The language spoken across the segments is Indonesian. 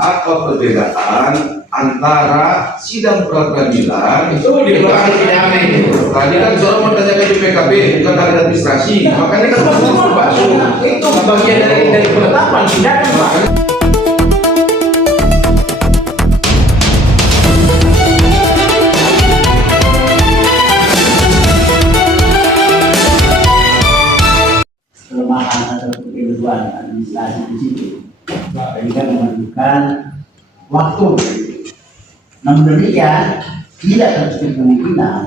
apa perbedaan antara sidang pra-peradilan Itu di luar pidana itu. tadi kan seorang mau tanya ke PKB bukan ahli administrasi, makanya kan masuk Itu bagian dari penetapan tindakan Pak. Kelemahan atau kekeliruan administrasi di situ, sehingga memerlukan waktu. Namun demikian, tidak tertutup kemungkinan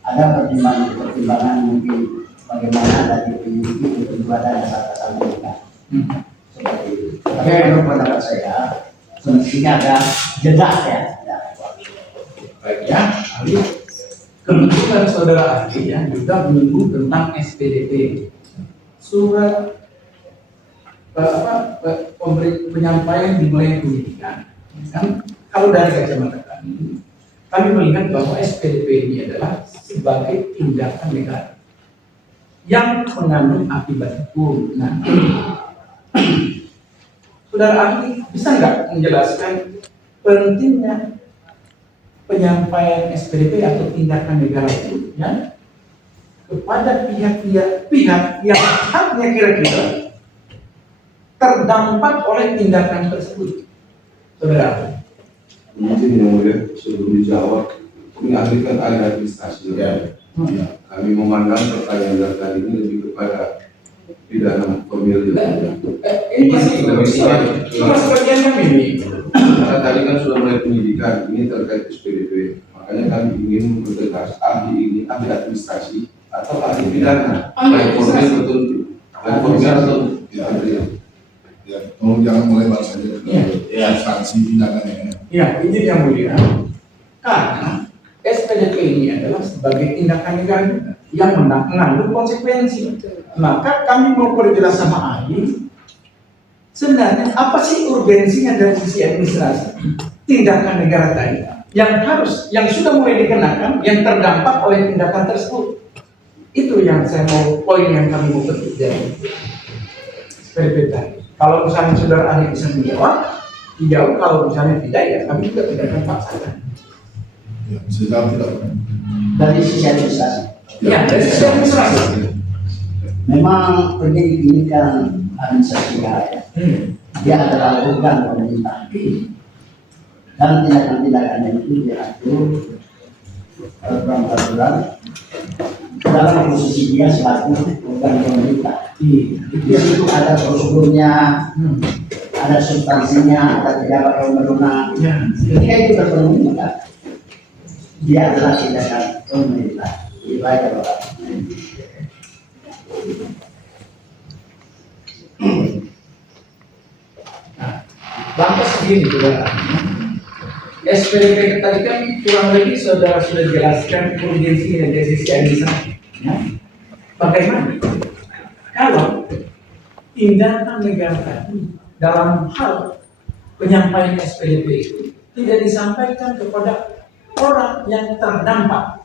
ada pertimbangan mungkin bagaimana dari penyelidik untuk ada dasar-dasar mereka seperti itu. Tapi menurut pendapat saya, semestinya ada jeda ya. Baik ya, ahli. Kebetulan saudara ahli ya juga menyinggung tentang SPDP, surat penyampaian dimulai penyidikan. Kan kalau dari kacamata kami melihat bahwa SPDP ini adalah sebagai tindakan negara yang mengandung akibat hukum. Nah, saudara ahli bisa nggak menjelaskan pentingnya penyampaian SPDP atau tindakan negara itu ya kepada pihak-pihak yang haknya kira-kira terdampak oleh tindakan tersebut, saudara? mungkin yang mulia sebelum dijawab ini ahli kan ahli administrasi ya. Kami memandang pertanyaan tadi ini lebih kepada pidana pemilu. Ini masih bagian kami ini. Karena tadi kan sudah mulai penyidikan, ini terkait SPDP. Makanya kami ingin mempertegas ahli ini ahli administrasi atau ahli pidana. Baik formil betul, baik formil atau Ya, tolong jangan melebar saja ke instansi pidana ya. Ya, ini yang mulia. Karena SPDP ini adalah sebagai tindakan negara juga yang mengandung konsekuensi. Maka kami mau perjelas sama ahli, sebenarnya apa sih urgensinya dari sisi administrasi tindakan negara tadi yang sudah mulai dikenakan, yang terdampak oleh tindakan tersebut. Itu yang saya mau poin yang kami mau petik dari SPDP tadi. Kalau misalnya saudara ahli bisa menjawab, dijawab. Kalau misalnya tidak, ya kami juga tidak akan paksakan. Ya, bisa jawab tidak? Dari sisi administrasi, Ya, dari sisi administrasi. memang penyidik ini kan administrasi negara ya. Dia adalah organ pemerintah dan tindakan-tindakannya itu diatur dalam peraturan dalam posisi dia selaku organ pemerintah. Di situ ada prosedurnya, ada substansinya, ada pejabat yang berwenang. Ketika itu terpenuhi maka dia adalah tindakan pemerintah. Lebih baik kalau Lantas begini, saudara. SPDP tadi kan kurang lebih saudara sudah jelaskan urgensinya dari sisi administrasi. Ya. Bagaimana kalau tindakan negara tadi dalam hal penyampaian SPDP itu tidak disampaikan kepada orang yang terdampak?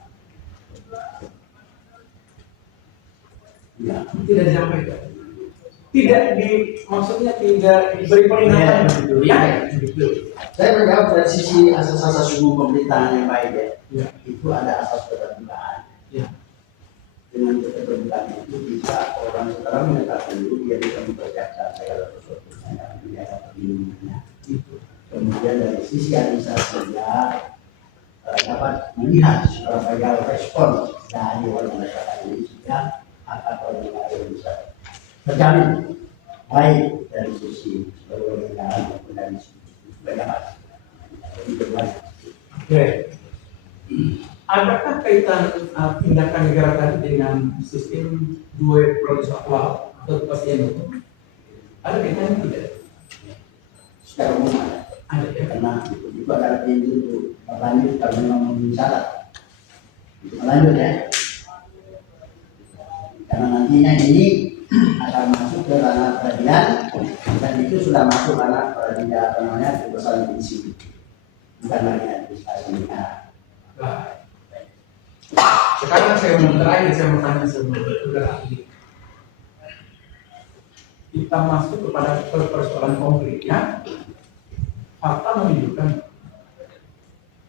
Ya, tidak disampaikan. Maksudnya tidak diberi peringatan begitu ya. Begitu. saya menjawab dari sisi asas-asas umum pemerintahan yang baik ya. Ya. Itu ada asas keterbukaan. Ya. Dengan keterbukaan itu bisa orang sekarang menyatakan dulu dia bisa mempersiapkan segala sesuatu yang menjaga perlindungannya. Kemudian dari sisi administrasinya dapat melihat seberapa respon dari orang masyarakat ini sehingga akan orang bisa terjamin baik dari sisi negara maupun dari sisi negara. Oke. Adakah kaitan tindakan negara tadi dengan sistem dua proses awal atau kepastian hukum? Ada kaitannya tidak? Secara umum ada ya, karena itu adalah pintu untuk berlanjut kalau memang memenuhi syarat untuk melanjut ya, karena nantinya ini akan masuk ke ranah peradilan dan itu sudah masuk ranah peradilan kebesaran prinsip, bukan lagi administrasi negara. Sekarang saya mau tanya saudara ahli. Kita masuk kepada persoalan konkret ya. fakta menunjukkan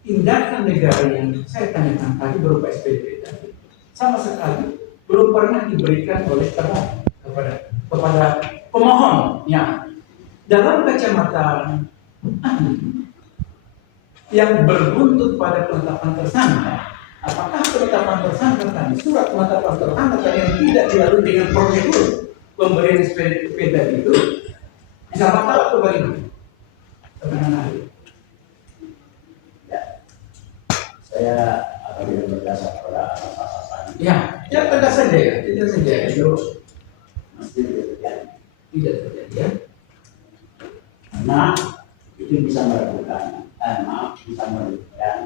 tindakan negara yang saya tanyakan tadi berupa SPDP tadi sama sekali belum pernah diberikan oleh termohon kepada pemohon. Ya, dalam kacamata ahli yang berbuntut pada penetapan tersangka, apakah penetapan tersangka tadi, surat penetapan tersangka tadi yang tidak dilalui dengan prosedur pemberian SPDP tadi itu bisa batal atau bagaimana? Keterangan ahli. Saya apabila berdasar pada asas-asas Ya, tidak saja ya, tidak saja itu mesti terjadi. tidak terjadi ya. Karena itu bisa meragukan, bisa merugikan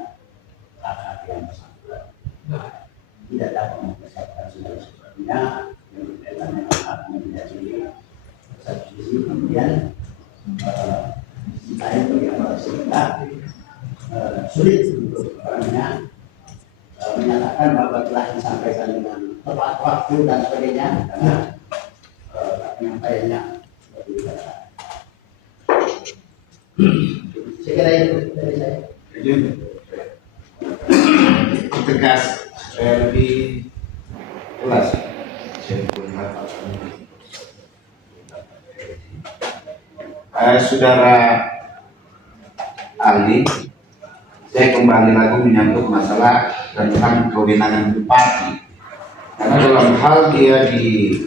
hak-hak yang bersangkutan. Nah, Tidak dapat mempersiapkan segala sesuatunya yang berkaitan dengan hak menjadi satu sisi, kemudian saya bagi aparat sekitar sulit untuk orangnya menyatakan bahwa telah disampaikan dengan tepat waktu dan sebagainya karena penyampaiannya seperti itu. Saya kira itu dari saya. Tegas, saya lebih jelas. Saya melihat saudara ahli, saya kembali lagi menyangkut masalah tentang kewenangan bupati. Karena dalam hal dia di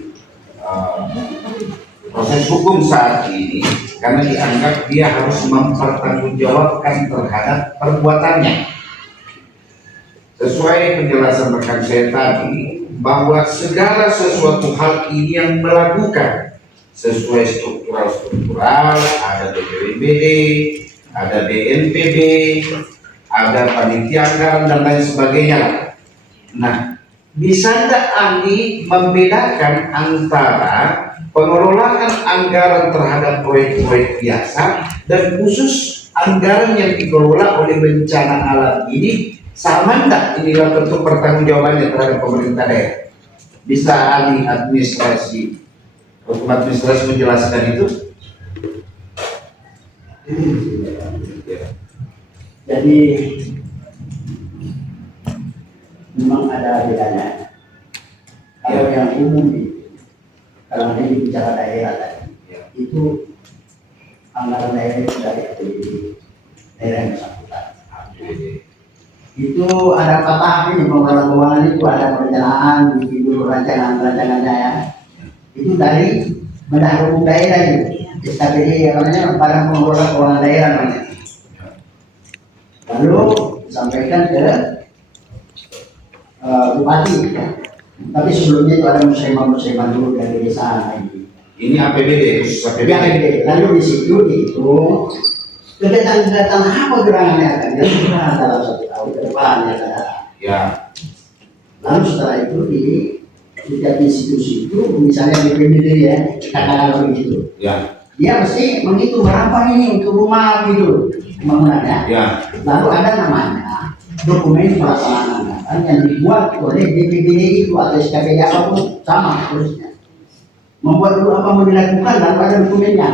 proses hukum saat ini, karena dianggap dia harus mempertanggungjawabkan terhadap perbuatannya. Sesuai penjelasan rekan saya tadi, bahwa segala sesuatu hal ini yang melakukan sesuai struktural, ada BPBD, ada BNPB, ada panitia anggaran dan lain sebagainya. Nah, bisa tidak ahli membedakan antara pengelolaan anggaran terhadap proyek-proyek biasa dan khusus anggaran yang dikelola oleh bencana alam ini? Sama enggak inilah bentuk pertanggungjawabannya terhadap pemerintah daerah? Bisa ahli administrasi, hukum administrasi menjelaskan itu? Jadi memang ada bedanya. Kalau yang umum itu, kalau ini bicara daerah tadi, itu anggaran daerah itu dari APBD daerah yang bersangkutan. Itu ada patah ini pengelolaan keuangan itu ada perencanaan, itu rancangannya ya. Itu dari bendahara umum daerah itu, SKPD namanya, Badan Pengelola Keuangan Daerah namanya. Lalu disampaikan ke bupati. Tapi sebelumnya itu ada musyawarah dulu dari desa ini. Ini APBD, khusus APBD. Ya, lalu di situ dihitung kegiatan-kegiatan apa gerangannya akan dilakukan dalam 1 tahun ke depan Ya. Lalu setelah itu di setiap institusi itu, misalnya BPBD ya, katakanlah begitu. Ya. Dia mesti menghitung berapa ini untuk rumah gitu pembangunannya. Ya. Lalu ada namanya dokumen pelaksanaan anggaran yang dibuat oleh BPBD itu atau SKPD apapun sama terusnya. Membuat dulu apa mau dilakukan lalu ada dokumennya.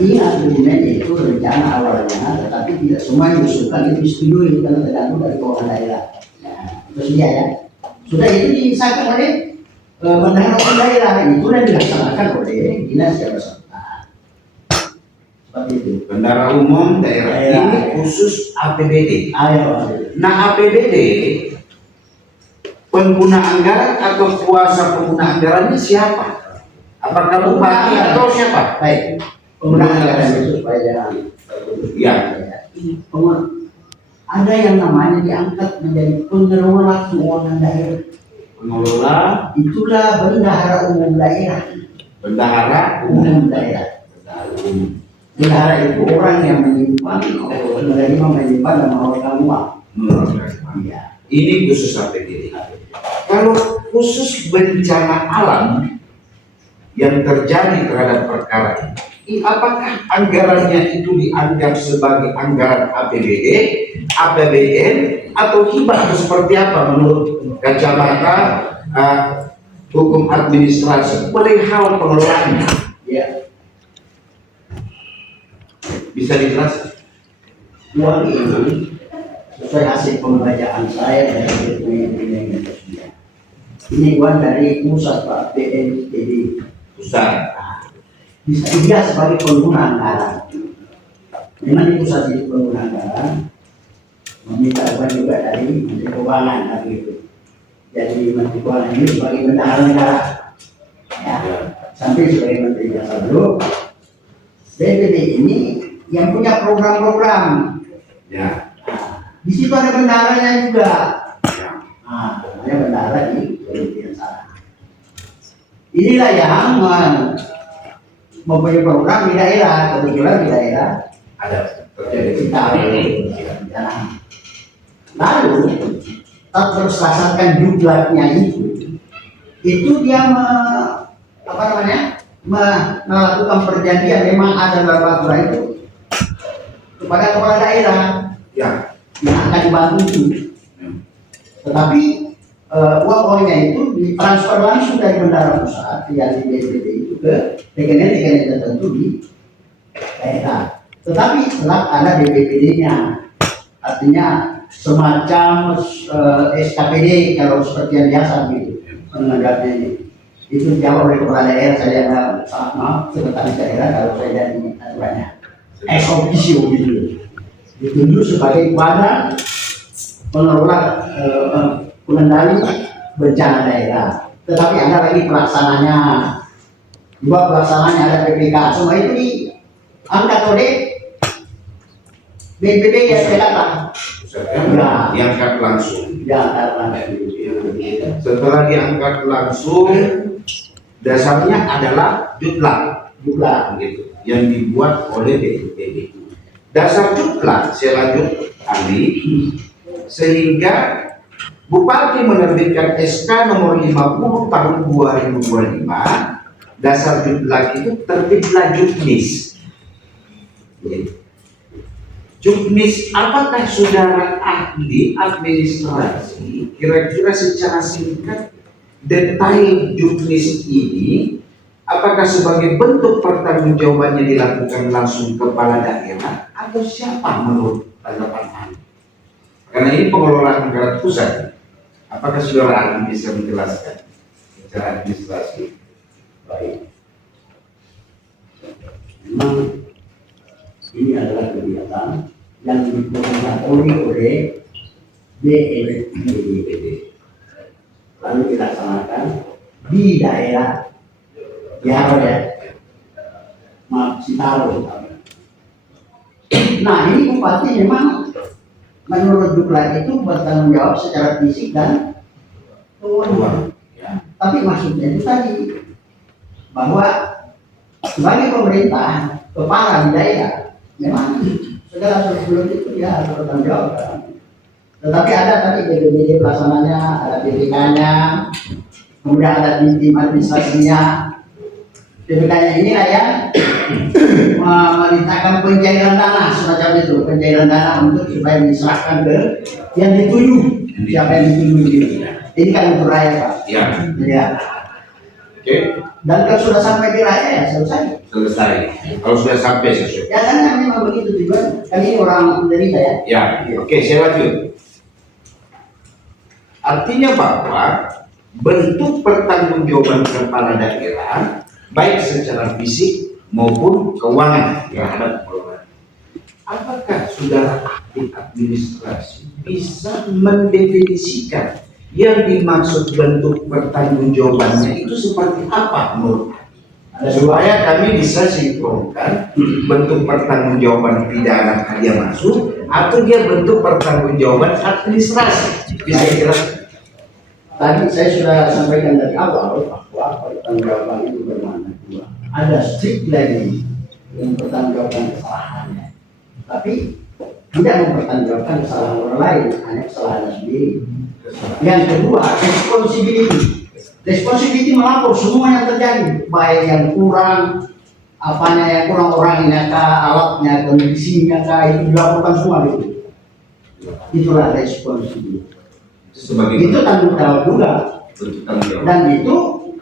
Iya, dokumen itu rencana awalnya, tetapi tidak semua diusulkan itu disetujui karena tergantung dari keuangan daerah. Nah, terus dia ya, sudah itu disahkan oleh bendahara umum daerah, itu yang dilaksanakan oleh dinas yang bersangkutan. Seperti itu. Bendahara umum daerah ini khusus APBD. Ayo. Nah, APBD pengguna anggaran atau kuasa pengguna anggarannya siapa? Apakah bupati atau siapa? Baik. Penggunaan anggaran itu supaya jangan Ya. ada yang namanya diangkat menjadi pengelola keuangan daerah. Pengelola Itulah bendahara umum daerah. bendahara Umum daerah. Bendahara itu orang yang menyimpan, menyimpan dan mengeluarkan uang. Iya. Ini khusus APBD. Kalau khusus bencana alam yang terjadi terhadap perkara ini, apakah anggarannya itu dianggap sebagai anggaran APBD, APBN, atau hibah atau seperti apa menurut kacamata hukum administrasi perihal pengelolaannya? Ya. Bisa dijelaskan? Uang ini sesuai hasil pembacaan saya dari dokumen ini uang dari pusat Pak BNPB. Pusat. Bisa dilihat sebagai pengguna anggaran. Memang di pusat itu pengguna anggaran meminta uang juga dari Menteri Keuangan hari itu. Jadi Menteri Keuangan ini sebagai bendahara negara, ya, sampai sebagai Menteri Jasa dulu. BNPB ini yang punya program-program. Ya. Di situ ada bendaharanya juga. Ya. Nah, ada bendahara di Kementerian sana. Inilah yang mempunyai program di daerah, kebetulan di daerah Ada terjadi. kita lalu tak berdasarkan jumlahnya itu dia melakukan perjanjian memang ada dalam aturan itu kepada kepala daerah Ya. yang akan dibantu itu. Tetapi uang-uangnya itu ditransfer langsung dari bendahara pusat yang di BNPB itu ke rekening-rekening tertentu di daerah. Tetapi setelah ada BPPD-nya, artinya semacam SKPD kalau seperti yang biasa gitu menganggapnya ini. Itu dijawab oleh kepala daerah, saya sangat maaf sekretaris daerah kalau saya jadi aturannya ex officio gitu, ditunjuk sebagai kepala pengelola pengendali bencana daerah. Tetapi ada lagi pelaksananya, juga pelaksananya ada PPK, semua itu diangkat oleh BNPB ya sekarang. Ya. Diangkat langsung. Ya, langsung. Setelah diangkat langsung, dasarnya adalah jutla, gitu, yang dibuat oleh BNPB. Dasar jutla saya lanjut ahli, sehingga Bupati menerbitkan SK nomor 50 tahun 2025. Dasar jutla itu terbitlah juknis. Juknis, apakah saudara ahli administrasi kira-kira secara singkat detail juknis ini, apakah sebagai bentuk pertanggungjawabannya dilakukan langsung kepala daerah atau siapa menurut tanggapan Anda? Karena ini pengelolaan anggaran pusat. Apakah saudara ahli bisa menjelaskan secara administrasi? Baik. Memang ini adalah kegiatan yang dikoordinasi oleh BNPB, lalu dilaksanakan di daerah ya, maaf Citaro. Nah ini bupati memang menurut jumlah itu bertanggung jawab secara fisik dan keuangan. Tapi maksudnya itu tadi bahwa sebagai pemerintah kepala di daerah memang segala sebelum itu ya harus bertanggung jawab. Tetapi ada tadi BPBD pelaksananya, ada PPK-nya, kemudian ada tim administrasinya. PPK-nya inilah yang memerintahkan pencairan dana semacam itu, pencairan dana untuk supaya diserahkan ke yang dituju, siapa yang dituju gitu. Ini kan untuk rakyat Pak. Ya. Ya. Oke. Dan kalau sudah sampai di rakyat ya selesai. Selesai. Kalau sudah sampai sesuai. Ya kan memang begitu tujuan. Kan ini orang menderita ya. Ya. Oke, saya lanjut. Artinya bahwa bentuk pertanggungjawaban kepala daerah baik secara fisik maupun keuangan terhadap pengelolaan. Apakah saudara ahli administrasi bisa mendefinisikan yang dimaksud bentuk pertanggungjawabannya itu seperti apa menurut Anda? Supaya kami bisa sinkronkan bentuk pertanggungjawaban pidana dia masuk atau dia bentuk pertanggungjawaban administrasi. Bisa kira? Tadi saya sudah sampaikan dari awal bahwa pertanggungjawaban itu bermakna dua. Ada strict lagi yang pertanggungjawaban kesalahannya, tapi tidak mempertanggungjawabkan kesalahan orang lain, hanya kesalahannya sendiri. Yang kedua, responsibility. Responsibility melapor semua yang terjadi, baik yang kurang, apanya yang kurang orangnya kah, alatnya, kondisinya kah, itu dilaporkan semua itu. Itulah responsibility. Itu tanggung jawab juga. Dan itu,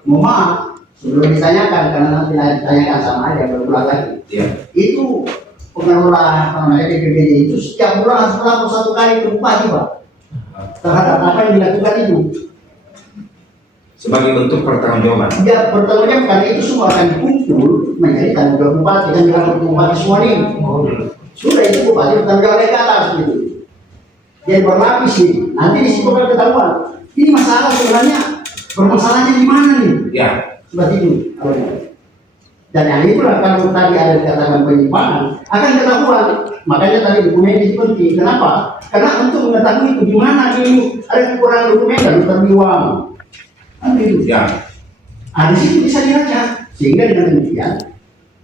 mohon maaf, sebelum ditanyakan, karena nanti ditanyakan sama aja berulang lagi. Ya. Itu pengelola apa namanya BPBD itu setiap bulan harus melapor 1 kali ke bupati Pak terhadap apa yang dilakukan itu. Sebagai bentuk pertanggungjawaban. Ya pertanggungjawaban karena itu semua akan dikumpul menjadi tanggung jawab bupati dan dilapor ke bupati semua ini. Sudah itu bupati bertanggung jawab ke atas gitu. Jadi berlapis nih. Nanti di situ akan ketahuan. Ini masalah sebenarnya permasalahannya di mana nih? Ya. Seperti itu. Dan yang itulah kalau tadi ada dikatakan penyimpangan akan ketahuan. Makanya tadi dokumen itu penting. Kenapa? Karena untuk mengetahui itu di mana ini ada kekurangan dokumen dan terbiwang. Kan itu. Ya. Di situ bisa dilacak. Sehingga dengan demikian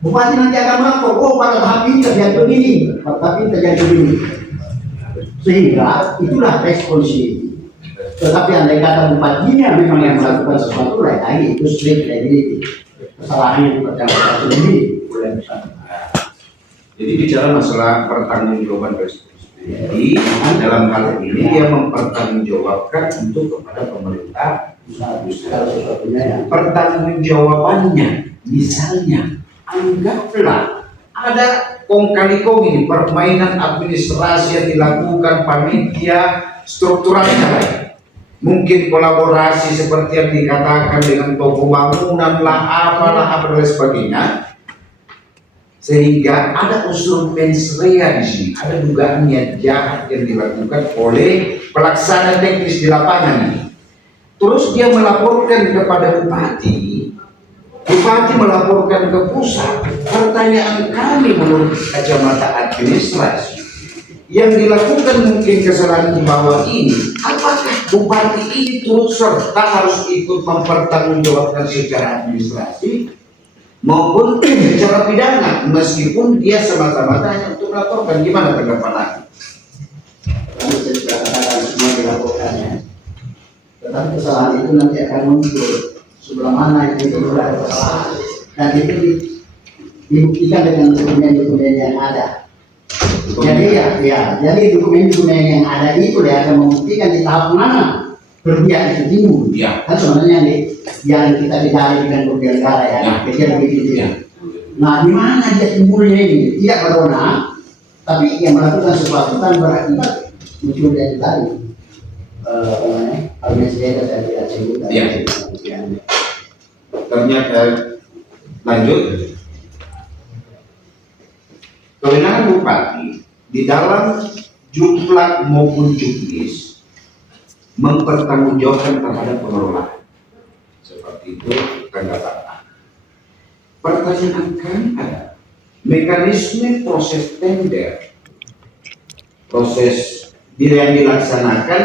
bupati nanti akan melapor, oh pada tahap ini terjadi begini, pada tahap ini terjadi begini. Sehingga itulah responsi. Tetapi andai kata bupatinya memang yang melakukan sesuatu lain lagi itu strict liability. Kesalahannya dipertanggungjawabkan sendiri oleh bersangkutan. Jadi bicara masalah pertanggungjawaban responsibility, dalam hal ini dia mempertanggungjawabkan untuk kepada pemerintah. Kalau sesuatunya yang Pertanggungjawabannya, misalnya, anggaplah ada kong kali kong ini permainan administrasi yang dilakukan panitia struktural yang lain. Mungkin kolaborasi seperti yang dikatakan dengan toko bangunan lah, apalah, apa dan sebagainya. Sehingga ada unsur mens rea di sini, ada dugaan niat jahat yang dilakukan oleh pelaksana teknis di lapangan ini. Terus dia melaporkan kepada bupati, bupati melaporkan ke pusat. Pertanyaan kami menurut kacamata administrasi, yang dilakukan mungkin kesalahan di bawah ini, apakah bupati ini turut serta harus ikut mempertanggungjawabkan secara administrasi maupun secara pidana, meskipun dia semata-mata hanya untuk melaporkan? Gimana tanggapan Anda? kami sudah katakan semua dilakukan ya. Tetapi kesalahan itu nanti akan muncul sebelah mana yang itu berada kesalahan dan itu dibuktikan dengan dokumen-dokumen yang ada. Jadi jadi dokumen-dokumen yang ada itu dia akan membuktikan di tahap mana berpihak itu timbul. Ya. Kan sebenarnya yang kita dicari dengan kerugian negara ya, kecil begitu ya. Nah, di mana dia timbulnya ini? Tidak berwenang, tapi yang melakukan sesuatu kan berakibat muncul dari tadi. Administrator saya tidak sebut. Ya. Ternyata lanjut. Kewenangan bupati di dalam juplak maupun juknis mempertanggungjawabkan terhadap pengelolaan. Seperti itu tanggapan. Pertanyaan kami adalah mekanisme proses tender, proses yang dilaksanakan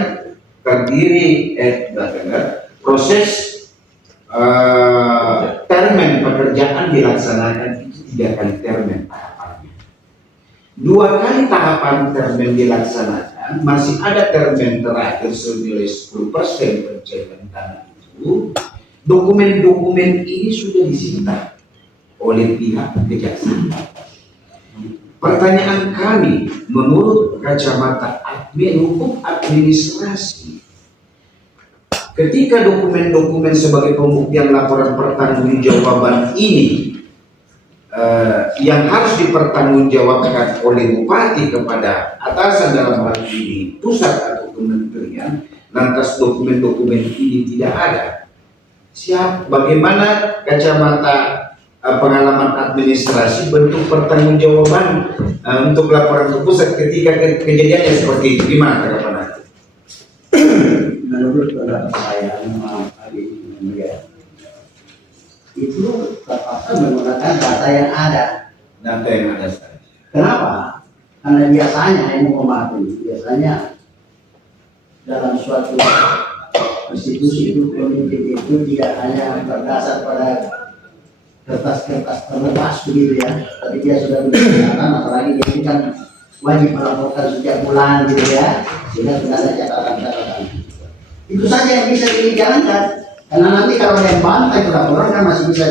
terdiri proses termen pekerjaan dilaksanakan itu 3 kali termen tahapannya. 2 kali tahapan termen dilaksanakan, masih ada termen terakhir senilai 10% pencairan dana itu. Dokumen-dokumen ini sudah disita oleh pihak kejaksaan. Pertanyaan kami, menurut kacamata hukum administrasi, ketika dokumen-dokumen sebagai pembuktian laporan pertanggungjawaban ini yang harus dipertanggungjawabkan oleh bupati kepada atasan dalam hal ini pusat atau kementerian, lantas dokumen-dokumen ini tidak ada. Bagaimana kacamata pengalaman administrasi bentuk pertanggungjawaban untuk laporan ke pusat ketika kejadiannya seperti itu? Gimana tanggapan Anda? Menurut pendapat saya, memang itu terpaksa menggunakan data yang ada. Data yang ada saja. Kenapa? Karena biasanya yang memahami, biasanya dalam suatu institusi itu pemimpin itu tidak hanya berdasar pada kertas-kertas terlepas begitu ya, tapi dia sudah mencatatkan, apalagi dia itu kan wajib melaporkan setiap bulan gitu ya, sehingga sudah ada catatan-catatan. Itu saja yang bisa dijalankan, karena nanti kalau yang bantah itu laporan kan masih bisa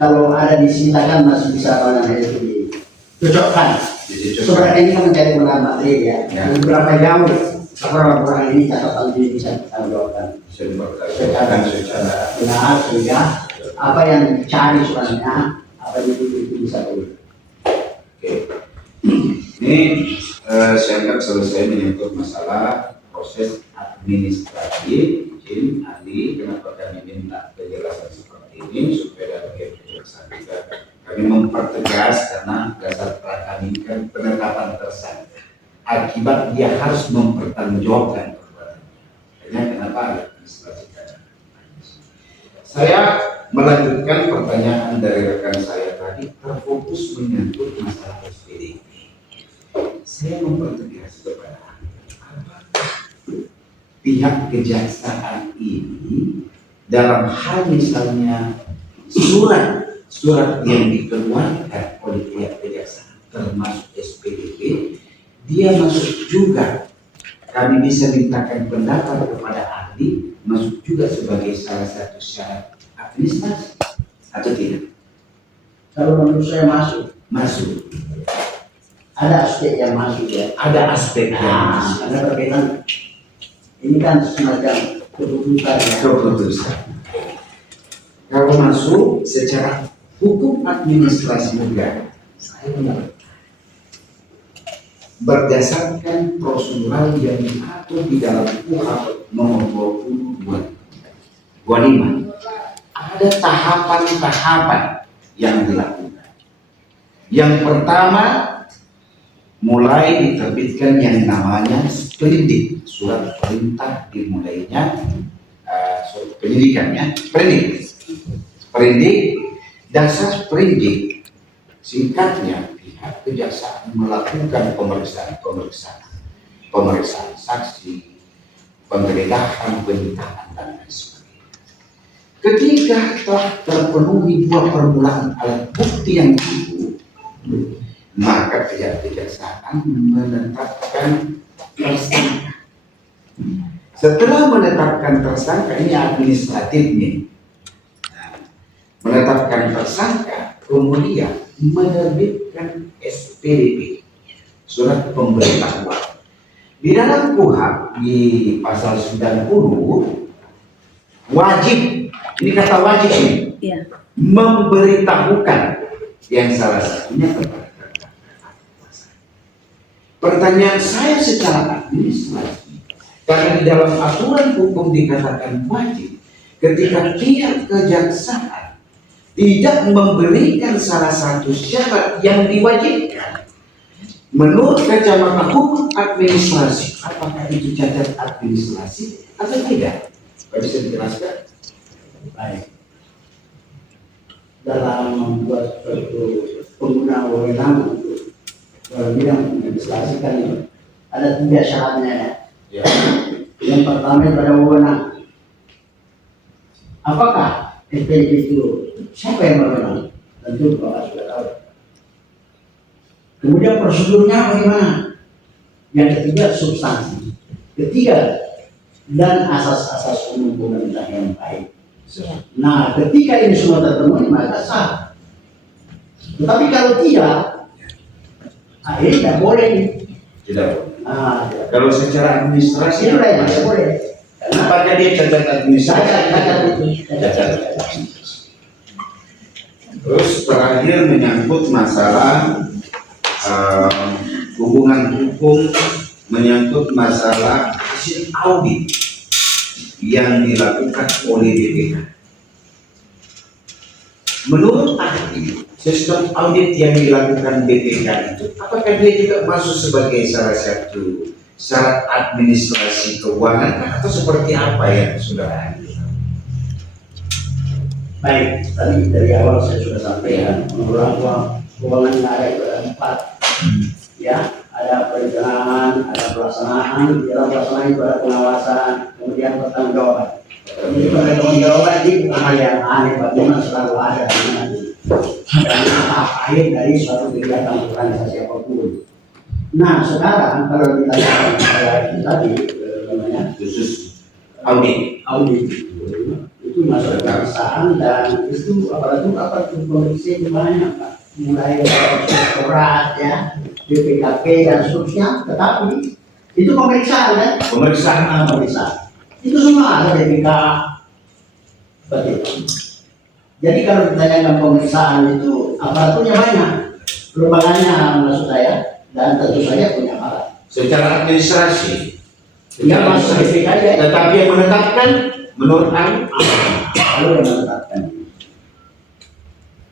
kalau ada disitakan masih bisa itu dicocokkan. Sebenarnya ini kan mencari kebenaran materi ya, berapa jauh laporan ini catatan ini bisa kita jawabkan secara benar sehingga apa yang dicari sebenarnya apa itu bisa boleh. Oke. Ini saya anggap selesai menyangkut masalah proses administratif izin ahli. Kenapa kami minta penjelasan seperti ini supaya dapat penjelasan juga kami mempertegas karena dasar kami kan penetapan tersangka akibat dia harus mempertanggungjawabkan perbuatannya. Makanya kenapa ada administrasi kan? Saya melanjutkan pertanyaan dari rekan saya tadi terfokus menyangkut masalah SPDP. Saya mempertegas kepada apakah pihak kejaksaan ini dalam hal misalnya surat yang dikeluarkan oleh pihak kejaksaan termasuk SPDP, dia masuk juga, kami bisa mintakan pendapat kepada ahli, masuk juga sebagai salah satu syarat administrasi atau tidak? Kalau menurut saya masuk. Ada aspek yang masuk ya. Ada aspek yang masuk. Ada perbedaan. Ini kan semacam keputusan ya. Keputusan. Kalau masuk secara hukum administrasi negara, saya menurut berdasarkan prosedural yang diatur di dalam KUHP nomor 25 ada tahapan-tahapan yang dilakukan. Yang pertama, mulai diterbitkan yang namanya sprindik, surat perintah dimulainya surat penyidikannya, sprindik, dasar sprindik singkatnya pihak kejaksaan melakukan pemeriksaan saksi, penggeledahan, penyitaan dan lain sebagainya. Ketika telah terpenuhi dua permulaan alat bukti yang cukup, maka pihak kejaksaan menetapkan tersangka. Setelah menetapkan tersangka, ini administratifnya. Menetapkan tersangka, kemudian menerbitkan SPDP, surat pemberitahuan. Di dalam KUHP di pasal 90 wajib, ini kata wajib ini, memberitahukan yang salah satunya kepada pertanyaan saya secara administrasi, karena di dalam aturan hukum dikatakan wajib, ketika pihak kejaksaan tidak memberikan salah satu syarat yang diwajibkan, menurut kacamata hukum administrasi, apakah itu cacat administrasi atau tidak? Pak bisa dijelaskan? Baik. Dalam membuat suatu pengguna wewenang untuk bidang legislasi kan ini ada 3 syaratnya ya. Ya. Yang pertama pada wewenang. Apakah SPDP itu siapa yang berwenang? Tentu Bapak sudah tahu. Kemudian prosedurnya bagaimana? Yang ketiga substansi. Ketiga dan asas-asas umum pemerintah yang baik. Nah, ketika ini semua terpenuhi maka sah. Tetapi kalau tidak, ini tidak boleh. Tidak boleh. Tidak. Kalau secara administrasi Itu tidak boleh. Karena apakah dia cacat administrasi? cacat. Terus terakhir menyangkut masalah hubungan hukum, menyangkut masalah hasil audit yang dilakukan oleh BPK. Menurut ahli, sistem audit yang dilakukan BPK itu, apakah dia juga masuk sebagai salah satu syarat administrasi keuangan atau seperti apa yang sudah ahli? Baik, tadi dari awal saya sudah sampaikan mengulang keuangan yang ada itu ada 4. Ya, ada perencanaan, ada pelaksanaan, di dalam pelaksanaan itu ada pengawasan, kemudian pertanggungjawaban. Jadi pertanggungjawaban ini bukan hal yang aneh, bagaimana selalu ada dan akhir dari suatu kegiatan organisasi apapun. Nah, sekarang kalau kita tadi namanya Khusus audit. Itu masuk pemeriksaan dan itu aparatur pemeriksaan itu banyak Pak. Mulai dari surat ya, BPKP dan seterusnya, tetapi itu pemeriksaan kan? Pemeriksaan. Itu semua ada BPK. Seperti itu. Jadi kalau ditanyakan pemeriksaan itu aparaturnya banyak. lembaganya maksud saya, dan tentu saja punya hak. Secara administrasi, Yang masuk BPK aja, tetapi yang menetapkan menurut Anda lalu yang menetapkan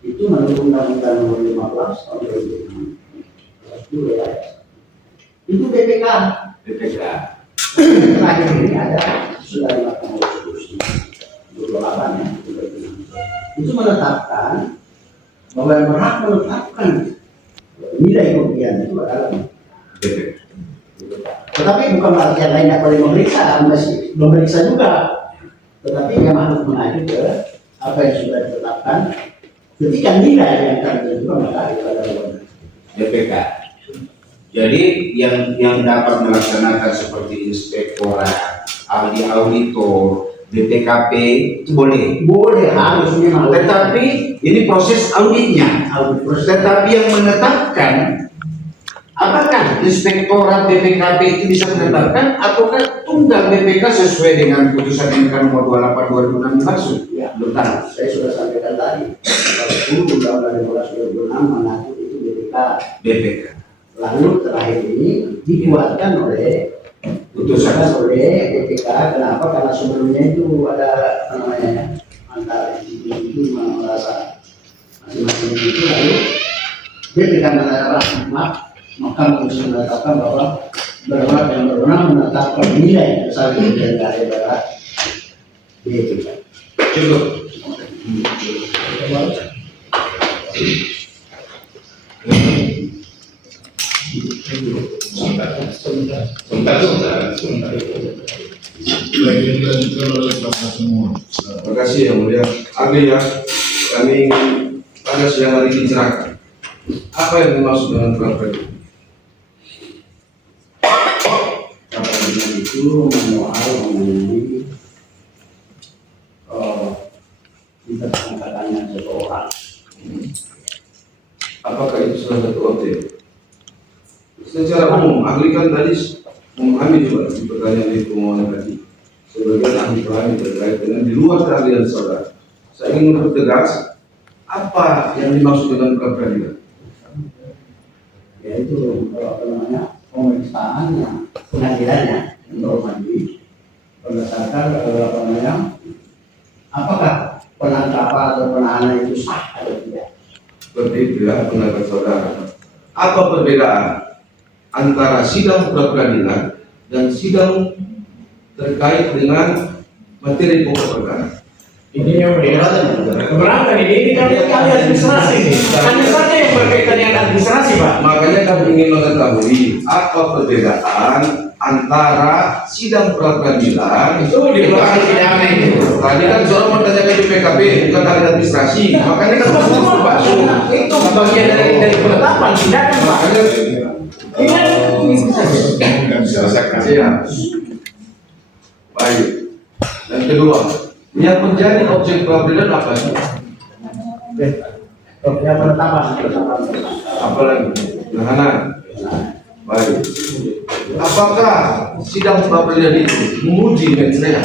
itu menurut Undang-Undang Nomor 15 Tahun 2006 ya. Itu BPK. BPK. Terakhir ini ada sudah di Mahkamah Konstitusi 28 ya. Itu menetapkan bahwa yang berhak menetapkan nilai kerugian itu adalah BPK. tetapi bukan berarti yang lain tidak boleh memeriksa, masih memeriksa juga. Tetapi yang harus mengacu ke apa yang sudah ditetapkan. Ketika nilai yang tertentu maka itu adalah BPK. Jadi yang dapat melaksanakan seperti inspektorat, ahli auditor, BPKP itu boleh. boleh harus memang. Tetapi ini proses auditnya. Tetapi yang menetapkan apakah inspektorat BPKP itu bisa menetapkan ataukah tunggal BPK sesuai dengan putusan MK nomor 28 2006 dimaksud? Ya, betul. Saya sudah sampaikan tadi. Kalau Undang-Undang 15 2006 mengatur itu BPK. Lalu terakhir ini dibuatkan oleh Putusan. oleh BPK. Kenapa? Karena sebelumnya itu ada apa namanya antara itu merasa masing-masing itu lalu BPK menetapkan Mahkamah Konstitusi menetapkan bahwa berwenang yang berwenang menetapkan nilai besar kerugian daripada BPK. Cukup. Lagi dilanjutkan oleh Bapak semua. Terima kasih yang mulia. Ahli ya, kami pada siang hari ini cerahkan. Apa yang dimaksud dengan pra-peradilan? Peradilan itu mengenai ditersangkakannya seseorang. Apakah itu salah satu objek? Secara umum, ahli kan tadi memahami juga di pertanyaan di pemohon tadi. Sebagian ahli pahami terkait dengan di luar keahlian saudara. Saya ingin mempertegas apa yang dimaksud dengan pra-peradilan. Yaitu apa namanya pemeriksaannya, pengadilannya menurut majelis berdasarkan apa namanya apakah penangkapan atau penahanan itu sah atau tidak. Seperti itu ya pendapat saudara. Apa perbedaan antara sidang pra-peradilan dan sidang terkait dengan materi pokok perkara? Ini yang keberatan ini kan ahli administrasi nih. Hanya saja yang berkaitan dengan administrasi, Pak. Makanya kami ingin mengetahui apa perbedaan antara sidang pra-peradilan Itu di luar pidana itu. tadi kan seorang menanyakan di PKP bukan ahli administrasi, makanya kan masuk. Itu bagian dari penetapan tindakan, Pak. Makanya siap. Baik. Dan kedua, yang menjadi objek pra-peradilan apa sih? Yang penetapan. Apalagi penahanan. Baik. Apakah sidang pra-peradilan itu menguji mens rea?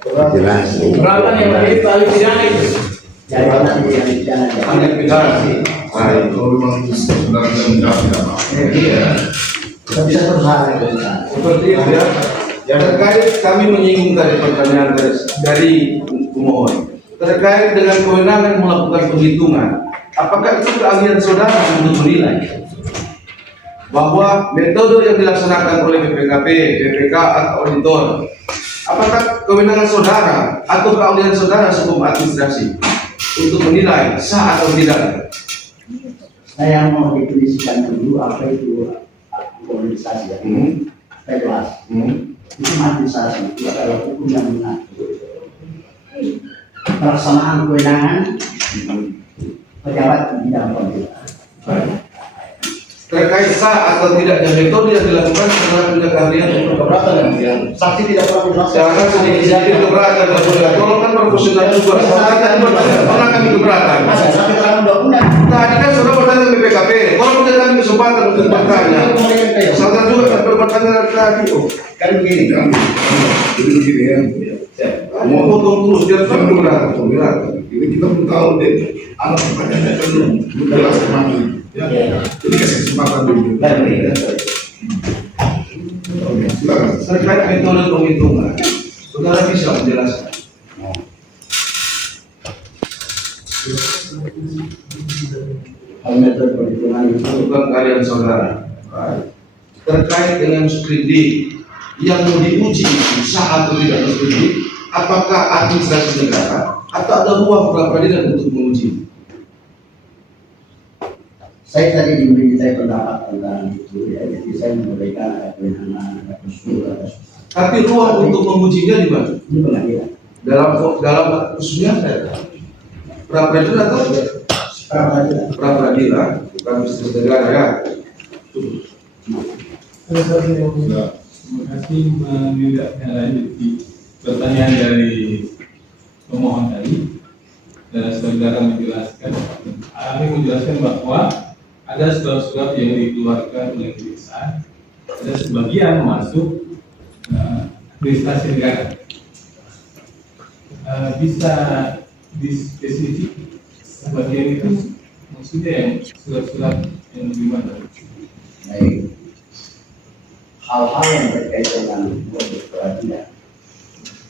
Keberatan yang dari ahli pidana itu. Jadi nanti yang pidana. Ahli pidana. Baik. Kalau memang saudara tidak menjawab tidak apa. Iya. Kita bisa berusaha. Seperti itu ya. Yang terkait kami menyinggung tadi pertanyaan dari pemohon terkait dengan kewenangan melakukan penghitungan. Apakah itu keahlian saudara untuk menilai bahwa metode yang dilaksanakan oleh BPKP, BPK atau auditor, apakah kewenangan saudara atau keahlian saudara hukum administrasi untuk menilai sah atau tidak? Saya mau definisikan dulu apa itu komunikasi ya. Saya jelas. Itu administrasi itu adalah hukum yang mengatur pelaksanaan kewenangan pejabat di bidang pemerintahan. Terkait sah atau tidaknya metode yang dilakukan setelah punya keahlian untuk keberatan yang Saksi tidak pernah menjelaskan. jangan sedikit keberatan kemudian tolong kan profesional juga pernah kami keberatan. Sampai terang undang-undang. Tadi kan sudah bertanya ke BPKP, kalau punya kami kesempatan untuk bertanya, saudara juga kan bertanya tadi. Kan begini kan. Jadi begini ya. Mau potong terus biar keberatan. Jadi kita belum tahu deh, alat pertanyaannya kan belum jelas kemana. Ya, jadi kasih kesempatan dulu. Ya. Oke, silakan. Terkait metode penghitungan, saudara bisa menjelaskan? Hal metode perhitungan itu Bukan kalian saudara. Terkait dengan studi yang mau diuji itu sah atau tidak studi, apakah administrasi negara atau ada ruang pra peradilan untuk menguji? saya tadi dimintai pendapat tentang itu ya, jadi saya memberikan ada kewenangan, ada prosedur, ada Tapi ruang untuk mengujinya di mana? ini pengadilan. Dalam khususnya pra peradilan atau Peradilan. pra peradilan, bukan administrasi negara ya. Sudah. Terima kasih menindaklanjuti pertanyaan dari pemohon tadi. Dan saudara menjelaskan, kami menjelaskan bahwa ada surat-surat yang dikeluarkan oleh kejaksaan, ada sebagian masuk administrasi negara. Bisa dispesifik sebagian itu maksudnya yang surat-surat yang bagaimana? Baik. Hal-hal yang berkaitan dengan produk peradilan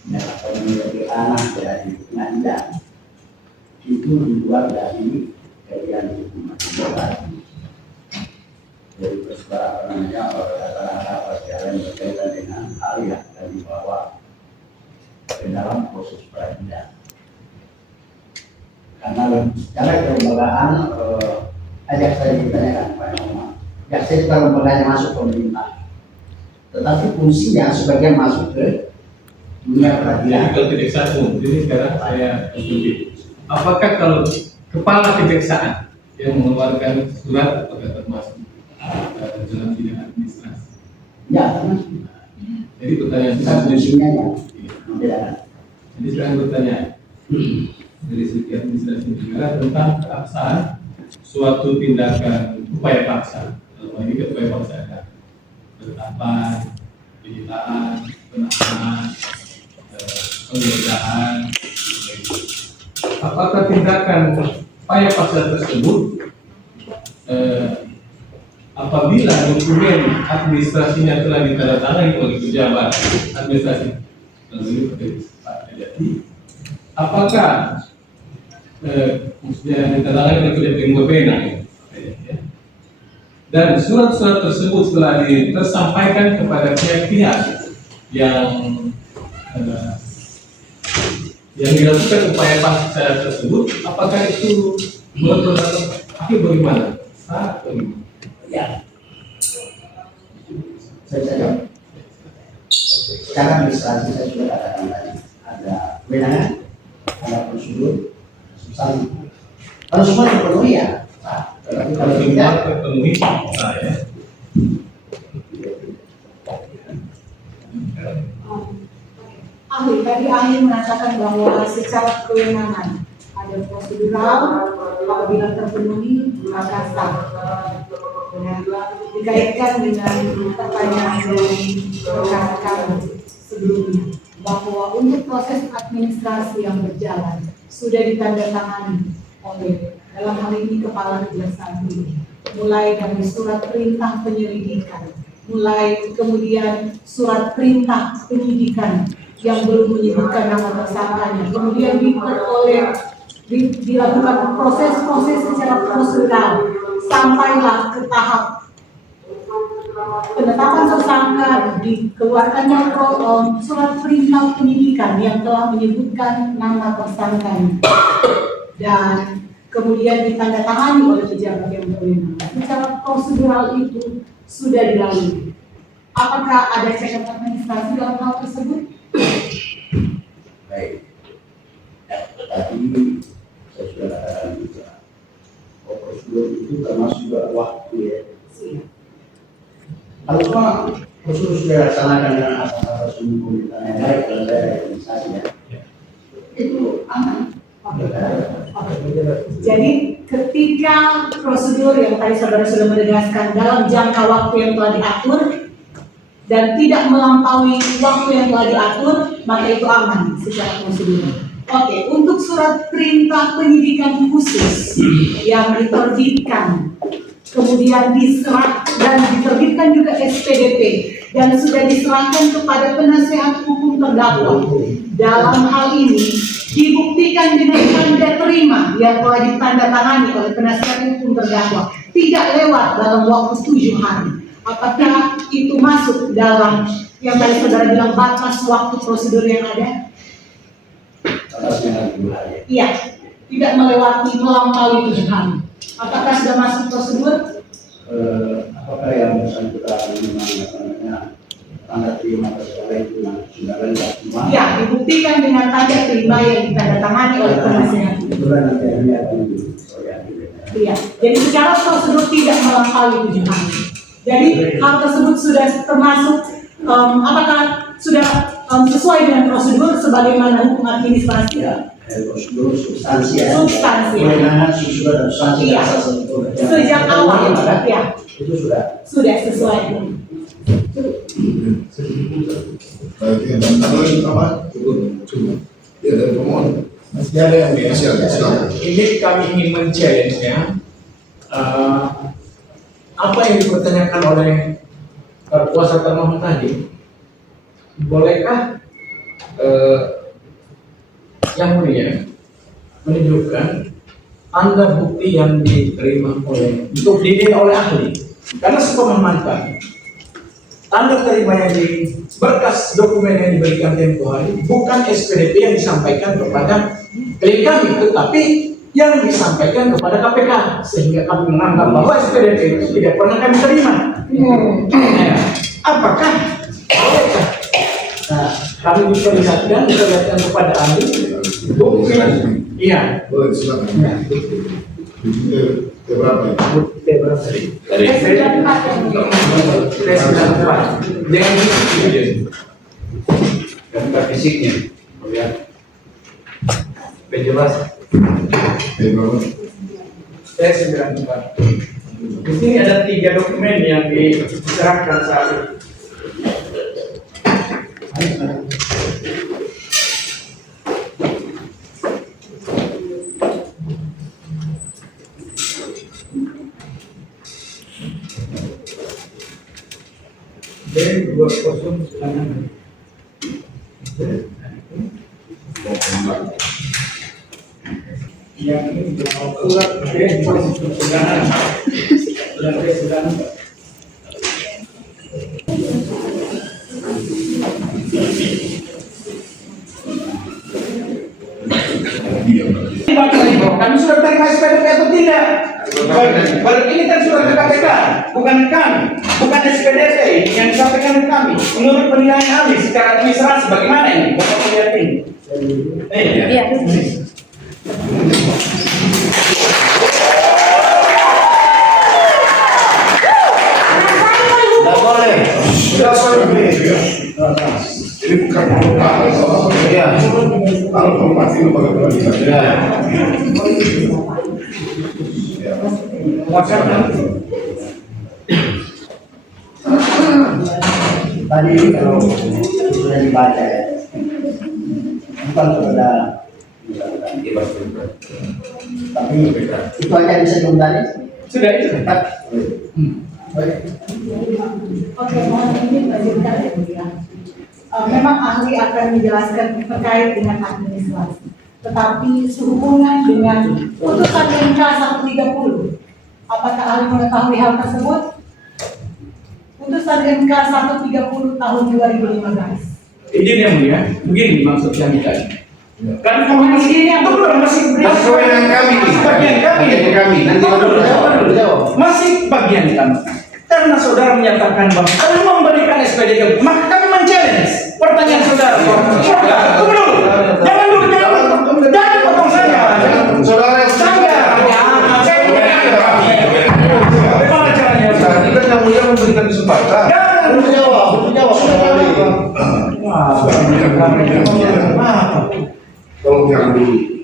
yang akan menjadi ranah dari pengadilan itu dibuat dari kajian hukum acara dari persoalan rata-rata persoalan yang berkaitan dengan hal yang akan dibawa ke dalam proses peradilan. Karena secara kelembagaan ajak saya ditanyakan Pak Muhammad, jaksa itu lembaganya masuk pemerintah, tetapi fungsinya sebagian masuk ke dunia peradilan. Jadi kalau kejaksaan umum, jadi sekarang saya tunjukin. Apakah kalau kepala kejaksaan yang mengeluarkan surat apakah termasuk dalam bidang administrasi? Ya, termasuk. Jadi pertanyaan Kita saya fungsinya ya, membedakan. jadi sekarang bertanya dari segi administrasi negara tentang keabsahan suatu tindakan upaya paksa. Kalau ini kan upaya paksa ada penetapan, penyitaan, penahanan, penggeledahan. Apakah tindakan upaya paksa tersebut apabila dokumen administrasinya telah ditandatangani oleh pejabat administrasi, lalu Pak Kajati, apakah maksudnya ditandatangani oleh pejabat Bapena, dan surat-surat tersebut telah tersampaikan kepada pihak-pihak yang dilakukan upaya paksa tersebut, apakah itu berdasarkan bagaimana? Sah atau bagaimana? Ya, saya jawab. Secara administrasi saya sudah katakan tadi, ada kewenangan, ada prosedur, substansi. Kalau semua dipenuhi ya, sah. Tetapi kalau Kalau tidak, semua terpenuhi, sah ya. Ahli, tadi ahli mengatakan bahwa secara kewenangan ada prosedural, apabila terpenuhi maka sah. Dan dikaitkan dengan pertanyaan dari rekan-rekan sebelumnya bahwa untuk proses administrasi yang berjalan sudah ditandatangani oleh dalam hal ini kepala kejaksaan tinggi, mulai dari surat perintah penyelidikan, mulai kemudian surat perintah penyidikan yang belum menyebutkan nama tersangkanya, kemudian dilakukan proses-proses secara prosedural sampailah ke tahap penetapan tersangka, dikeluarkannya surat perintah penyidikan yang telah menyebutkan nama tersangkanya dan kemudian ditandatangani oleh pejabat yang berwenang. Secara prosedural itu sudah dilalui. Apakah ada catatan administrasi dalam hal tersebut? baik. Tadi saya sudah katakan juga, prosedur itu termasuk juga waktu ya. Kalau semua prosedur sudah dilaksanakan dengan asas hukum yang baik, kalau saya administrasi ya, itu aman. Jadi ketika prosedur yang tadi saudara sudah menegaskan dalam jangka waktu yang telah diatur dan tidak melampaui waktu yang telah diatur, maka itu aman secara prosedur. Oke, untuk surat perintah penyidikan khusus yang diterbitkan, kemudian diserah dan diterbitkan juga SPDP dan sudah diserahkan kepada penasehat hukum terdakwa. Dalam hal ini dibuktikan dengan tanda terima yang telah ditandatangani oleh penasehat hukum terdakwa, tidak lewat dalam waktu 7 hari. Apakah itu masuk dalam yang tadi saudara bilang batas waktu prosedur yang ada? Iya, tidak melampaui 7 hari. Apakah sudah masuk prosedur? Apakah yang bersangkutan memang tanda terima sekolah itu sudah lengkap semua? Iya, dibuktikan dengan tanda terima yang ditandatangani oleh penasehat. Kebetulan nanti ini akan Iya, jadi secara prosedur tidak melampaui 7 hari. Jadi hal tersebut sudah termasuk apakah sudah sesuai dengan prosedur sebagaimana hukum administrasi? ya prosedur substansi ya. Substansi. Kewenangan sudah ada substansi Iya. dan asas itu. Sejak awal, ya, Itu sudah. sudah sesuai. Berarti ada lagi apa? Cukup. Ya, dari pemohon. Masih ada yang mulia. Masih ada, silakan. Ini kami ingin men-challenge-nya apa yang dipertanyakan oleh kuasa termohon tadi, bolehkah yang mulia menunjukkan tanda bukti yang diterima oleh untuk dinilai oleh ahli, karena sepemahaman tanda terima yang di berkas dokumen yang diberikan tempo hari bukan SPDP yang disampaikan kepada klien kami, tetapi yang disampaikan kepada KPK, sehingga kami menganggap bahwa SPDP itu tidak pernah kami terima. Nah, apakah bolehkah kami diperlihatkan kepada ahli bukti? Iya. Boleh, silakan. Berapa ya? Bukti berapa tadi? Sudah 4 yang mulia. Dengan fisiknya, dan fisiknya, lihat, penjelas. Berapa? Saya 94. Di sini ada 3 dokumen yang diserahkan saat ini. Dan 20 silakan. Yang ini surat persidangan. Surat persidangan. Kami sudah terima SPDP atau tidak? Ini kan surat ke KPK, bukan kami, bukan SPDP yang disampaikan ke kami. Menurut penilaian ahli secara administrasi bagaimana ini? Bapak melihat ini? Iya. Tidak boleh. Sudah selesai. Ini bukan kalau Iya. kalau hormati lembaga peradilan. Iya. Tadi kalau sudah dibaca ya, bukan sudah, tapi itu aja bisa diundang. Sudah itu. Oke, mohon izin lanjutkan ya, mulia. Memang ahli akan menjelaskan terkait dengan administrasi, tetapi sehubungan dengan putusan MK 130, apakah ahli mengetahui hal tersebut? Putusan MK 130 tahun 2015. Izin yang mulia, begini maksudnya kita. Kan kami masih itu belum masih Kewenangan kami. bagian kami. Bagian kami. Nanti Jawab. Masih bagian kami. Karena saudara menyatakan bahwa kami memberikan SPDP, maka kami men-challenge pertanyaan saudara. Tunggu dulu. Jangan dulu, jangan potong saya. Saudara Bagaimana caranya? kita yang mulia memberikan kesempatan. Kalau yang dulu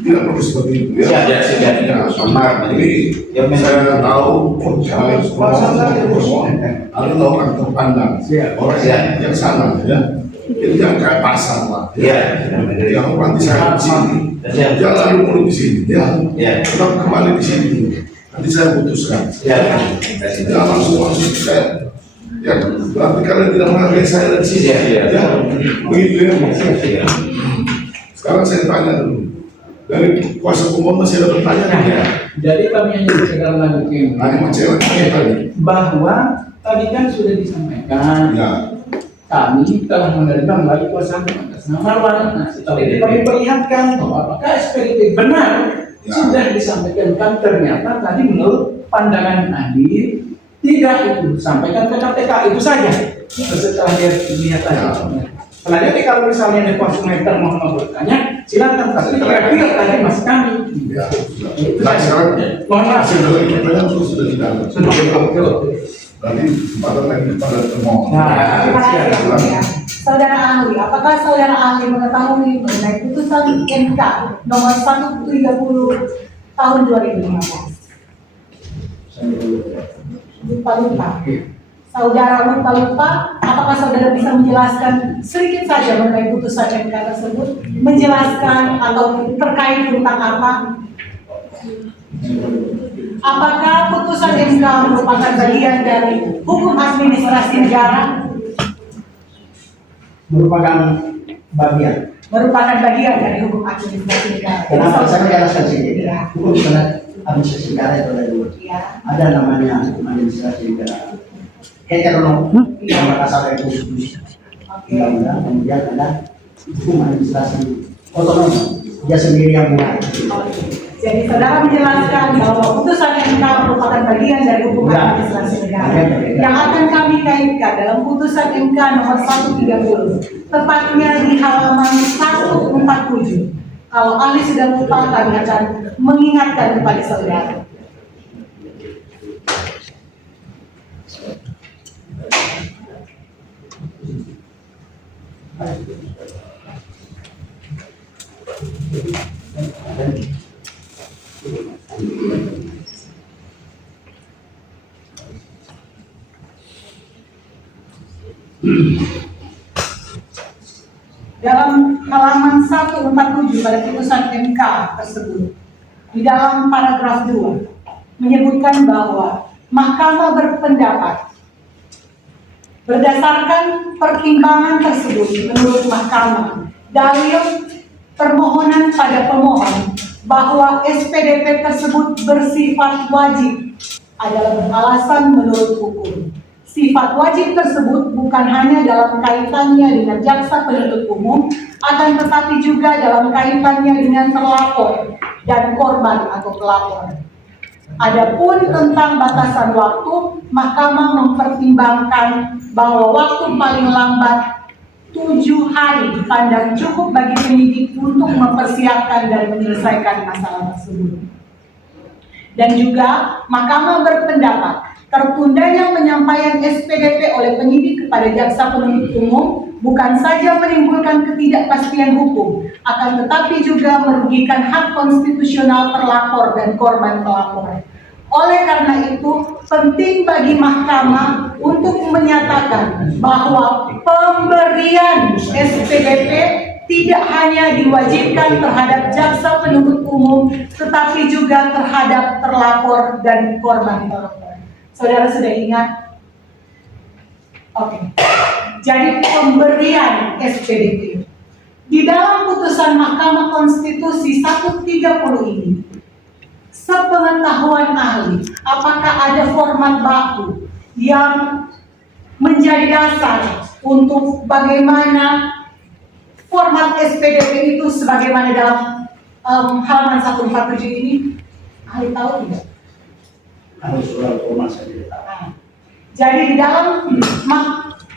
tidak perlu seperti itu ya. Sudah. Sama. Jadi yang saya tahu saya pemohon atau orang terpandang orang yang sana ya. Jadi jangan kayak pasar lah. Iya. Yang nanti saya di sini, dia lalu mulai di sini, dia tetap kembali di sini. Nanti saya putuskan. Iya. Jangan langsung saya. Ya, berarti kalian tidak menghargai saya dari sini. Ya, begitu ya. Sekarang saya tanya dulu. Dari kuasa hukum masih ada pertanyaan ya? Jadi kami hanya sekedar lanjutin Ada masalah tadi. bahwa tadi kan sudah disampaikan Ya. kami telah menerima melalui kuasa hukum atas nama Marwan. Nah, setelah itu kami perlihatkan bahwa apakah SPDP benar Ya. sudah disampaikan, kan ternyata tadi menurut pandangan ahli tidak, itu sampaikan ke KPK itu saja. Setelah dia lihat tadi. Selanjutnya kalau misalnya ada konsumeter mau bertanya, silakan, tapi terakhir tadi mas kami. Ya. Itu Nah, saja. sekarang Mohon maaf. hasil dari pertanyaan sudah tidak ada. Betul. Berarti kesempatan lagi kepada termohon. Nah, Terima kasih ya. Saudara ahli, apakah saudara ahli mengetahui mengenai putusan MK nomor 130 tahun 2015? Lupa. Saudara lupa, apakah saudara bisa menjelaskan sedikit saja mengenai putusan MK tersebut? Menjelaskan atau terkait tentang apa? Apakah putusan MK merupakan bagian dari hukum administrasi negara? Merupakan bagian. Merupakan bagian dari hukum administrasi negara. Kenapa saya menjelaskan sedikit? Ya. Hukum administrasi negara itu ada dua. Ya. Ada namanya hukum administrasi negara. Kayak kalau yang berasal dari konstitusi, undang-undang, kemudian ada hukum administrasi otonom, dia sendiri yang buat. Jadi saudara menjelaskan bahwa putusan MK merupakan bagian dari hukum administrasi negara yang akan kami kaitkan dalam putusan MK nomor 130, tepatnya di halaman 147. Kalau ahli sudah lupa, kami akan mengingatkan kepada saudara. Dalam halaman 147 pada putusan MK tersebut, di dalam paragraf 2, menyebutkan bahwa Mahkamah berpendapat berdasarkan pertimbangan tersebut menurut Mahkamah, dalil permohonan pada pemohon bahwa SPDP tersebut bersifat wajib adalah beralasan menurut hukum. Sifat wajib tersebut bukan hanya dalam kaitannya dengan jaksa penuntut umum, akan tetapi juga dalam kaitannya dengan terlapor dan korban atau pelapor. Adapun tentang batasan waktu, Mahkamah mempertimbangkan bahwa waktu paling lambat 7 hari dipandang cukup bagi penyidik untuk mempersiapkan dan menyelesaikan masalah tersebut. Dan juga Mahkamah berpendapat tertundanya penyampaian SPDP oleh penyidik kepada jaksa penuntut umum bukan saja menimbulkan ketidakpastian hukum, akan tetapi juga merugikan hak konstitusional terlapor dan korban pelapor. Oleh karena itu, penting bagi Mahkamah untuk menyatakan bahwa pemberian SPDP tidak hanya diwajibkan terhadap jaksa penuntut umum, tetapi juga terhadap terlapor dan korban pelapor. Saudara sudah ingat? Oke. Jadi pemberian SPDP di dalam putusan Mahkamah Konstitusi 130 ini, sepengetahuan ahli, apakah ada format baku yang menjadi dasar untuk bagaimana format SPDP itu sebagaimana dalam halaman 147 ini? Ahli tahu tidak? Harus surat formal saja. Jadi di dalam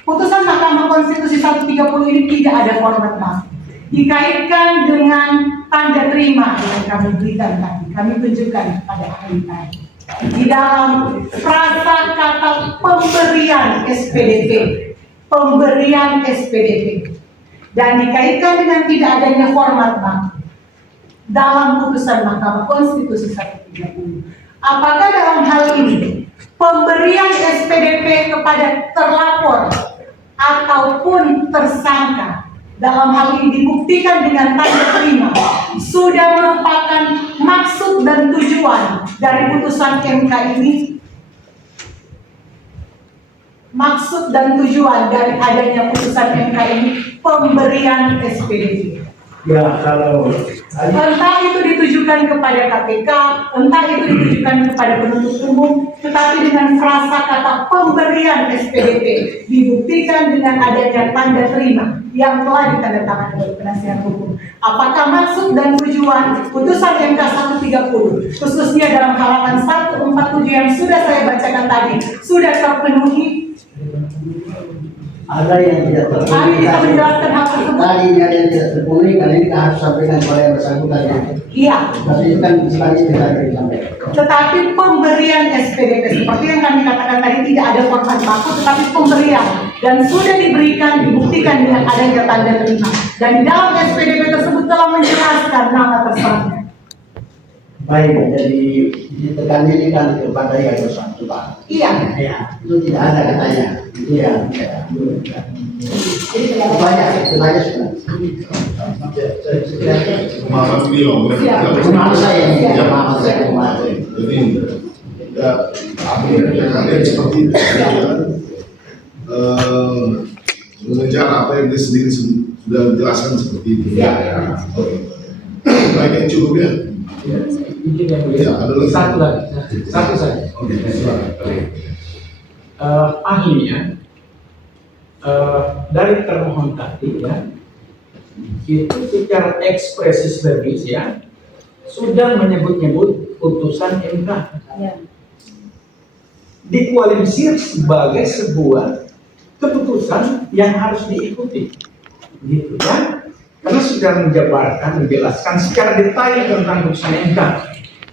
putusan Mahkamah Konstitusi 130 ini tidak ada format baku. Dikaitkan dengan tanda terima yang kami berikan tadi, kami tunjukkan pada ahli tadi. Di dalam frasa kata pemberian SPDP, dan dikaitkan dengan tidak adanya format baku dalam putusan Mahkamah Konstitusi 130. Apakah dalam hal ini pemberian SPDP kepada terlapor ataupun tersangka dalam hal ini dibuktikan dengan tanda terima sudah merupakan maksud dan tujuan dari putusan MK ini. Maksud dan tujuan dari adanya putusan MK ini pemberian SPDP. Ya, kalau Entah itu ditujukan kepada KPK, entah itu ditujukan kepada penuntut umum, tetapi dengan frasa kata pemberian SPDP dibuktikan dengan adanya tanda terima yang telah ditandatangani oleh penasihat hukum. Apakah maksud dan tujuan putusan MK 130 khususnya dalam halaman 147 yang sudah saya bacakan tadi sudah terpenuhi? ada yang tidak terpenuhi. Kami bisa menjelaskan hal tersebut. Tadi ada yang tidak terpenuhi, kali ini kita harus sampaikan kepada yang bersangkutan. Iya. Tapi itu kan sifatnya tidak disampaikan. Tetapi pemberian SPDP seperti yang kami katakan tadi tidak ada korban baku, tetapi pemberian dan sudah diberikan, dibuktikan dengan adanya tanda terima. Dan di dalam SPDP tersebut telah menjelaskan nama tersangka. Baik, jadi ditekan kepada yang bersangkutan. Iya. Ya, itu tidak ada katanya. Itu yang Jadi tidak ada. banyak sebenarnya. Pemahaman beliau, Pemahaman saya, Iya. pemahaman saya kemarin. Jadi, ya, kalian seperti itu. Mengejar apa yang dia sendiri sudah jelaskan seperti itu. Ya. Oke. Baik, yang cukup ya. Izin yang mulia. Ya, ada lagi. Satu lagi, satu saja. Oke, silakan. Ahlinya dari termohon tadi ya, itu secara ekspresis verbis ya sudah menyebut-nyebut putusan MK, Ya. dikualifikasi sebagai sebuah keputusan yang harus diikuti, gitu kan? Karena sudah menjabarkan, menjelaskan secara detail tentang putusan MK.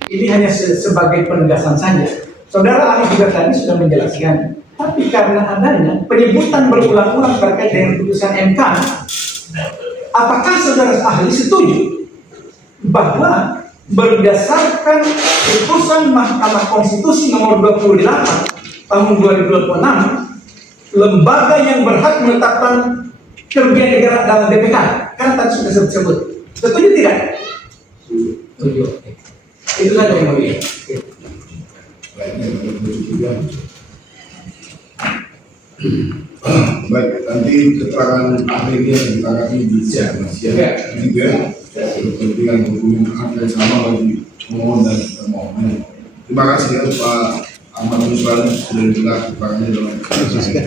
Ini hanya sebagai penegasan saja. Saudara ahli juga tadi sudah menjelaskan. Tapi karena adanya penyebutan berulang-ulang terkait dengan putusan MK, apakah saudara ahli setuju bahwa berdasarkan putusan Mahkamah Konstitusi nomor 28 tahun 2026, lembaga yang berhak menetapkan kerugian negara dalam BPK, karena tadi sudah sebut, setuju tidak? Setuju. Itu saja yang mulia. Baik, nanti keterangan ahlinya kita akan bisa juga kepentingan hukum yang sama bagi pemohon dan termohon. Terima kasih ya Pak Ahmad Nusran sudah jelas keterangannya dalam kasus ini.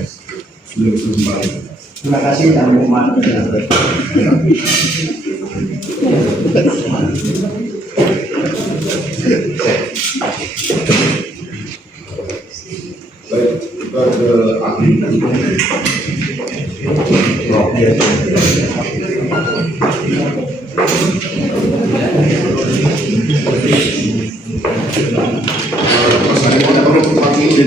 Sudah bisa kembali. Terima kasih dan hormat. Baik, kita ke ahli. Mas, saya mau perlu pakai ini